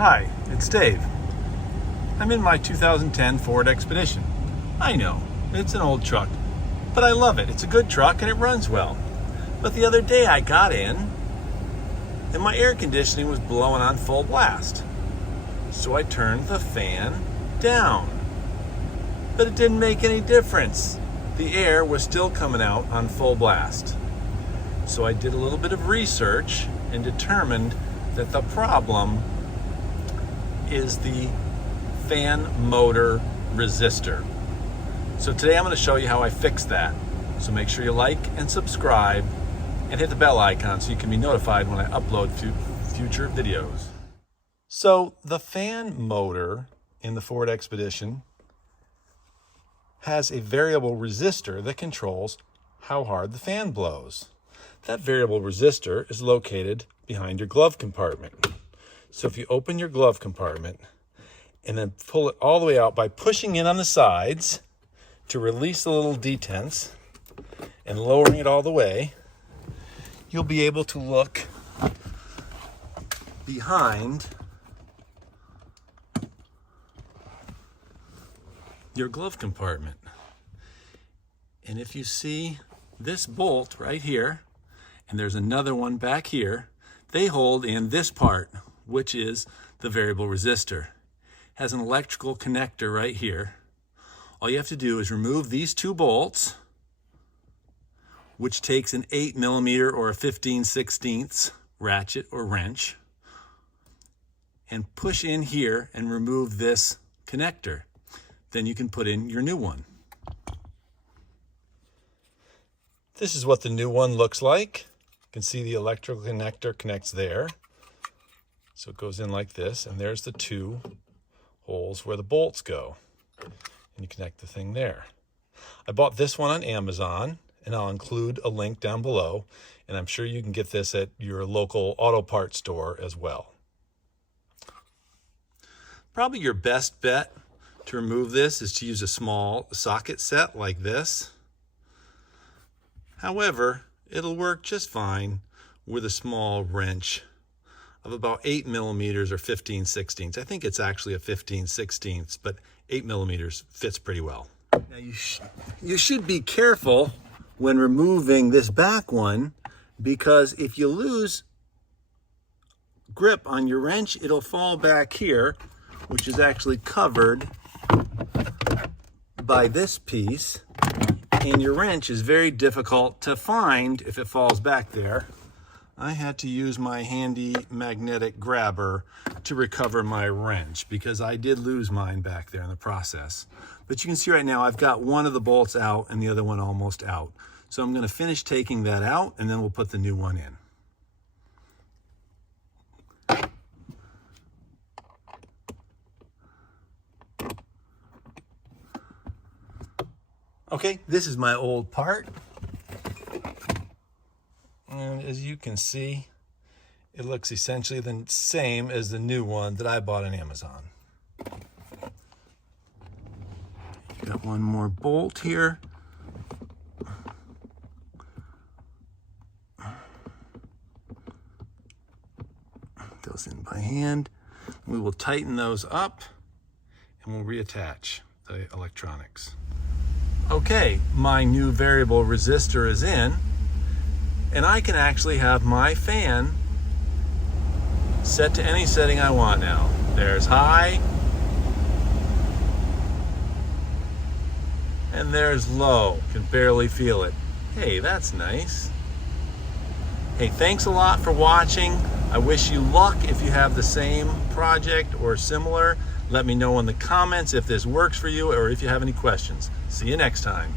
Hi, it's Dave. I'm in my 2010 Ford Expedition. I know, it's an old truck, but I love it. It's a good truck and it runs well. But the other day I got in and my air conditioning was blowing on full blast. So I turned the fan down. But it didn't make any difference. The air was still coming out on full blast. So I did a little bit of research and determined that the problem is the fan motor resistor. So today I'm going to show you how I fix that. So make sure you like and subscribe and hit the bell icon so you can be notified when I upload future videos. So the fan motor in the Ford Expedition has a variable resistor that controls how hard the fan blows. That variable resistor is located behind your glove compartment. So if you open your glove compartment and then pull it all the way out by pushing in on the sides to release the little detents and lowering it all the way, you'll be able to look behind your glove compartment. And if you see this bolt right here, and there's another one back here, they hold in this part, which is the variable resistor. It has an electrical connector right here. All you have to do is remove these two bolts, which takes an 8mm or a 15/16 ratchet or wrench, and push in here and remove this connector. Then you can put in your new one. This is what the new one looks like. You can see the electrical connector connects there. So it goes in like this, and there's the two holes where the bolts go. And you connect the thing there. I bought this one on Amazon, and I'll include a link down below, and I'm sure you can get this at your local auto parts store as well. Probably your best bet to remove this is to use a small socket set like this. However, it'll work just fine with a small wrench of about 8mm or 15/16. I think it's actually a 15/16, but 8mm fits pretty well. Now you should be careful when removing this back one, because if you lose grip on your wrench, it'll fall back here, which is actually covered by this piece, and your wrench is very difficult to find if it falls back there. I had to use my handy magnetic grabber to recover my wrench because I did lose mine back there in the process. But you can see right now I've got one of the bolts out and the other one almost out. So I'm going to finish taking that out and then we'll put the new one in. Okay, this is my old part. And as you can see, it looks essentially the same as the new one that I bought on Amazon. Got one more bolt here. Goes in by hand. We will tighten those up and we'll reattach the electronics. Okay, my new variable resistor is in, and I can actually have my fan set to any setting I want now. There's high, and there's low. Can barely feel it. Hey, that's nice. Hey, thanks a lot for watching. I wish you luck if you have the same project or similar. Let me know in the comments if this works for you or if you have any questions. See you next time.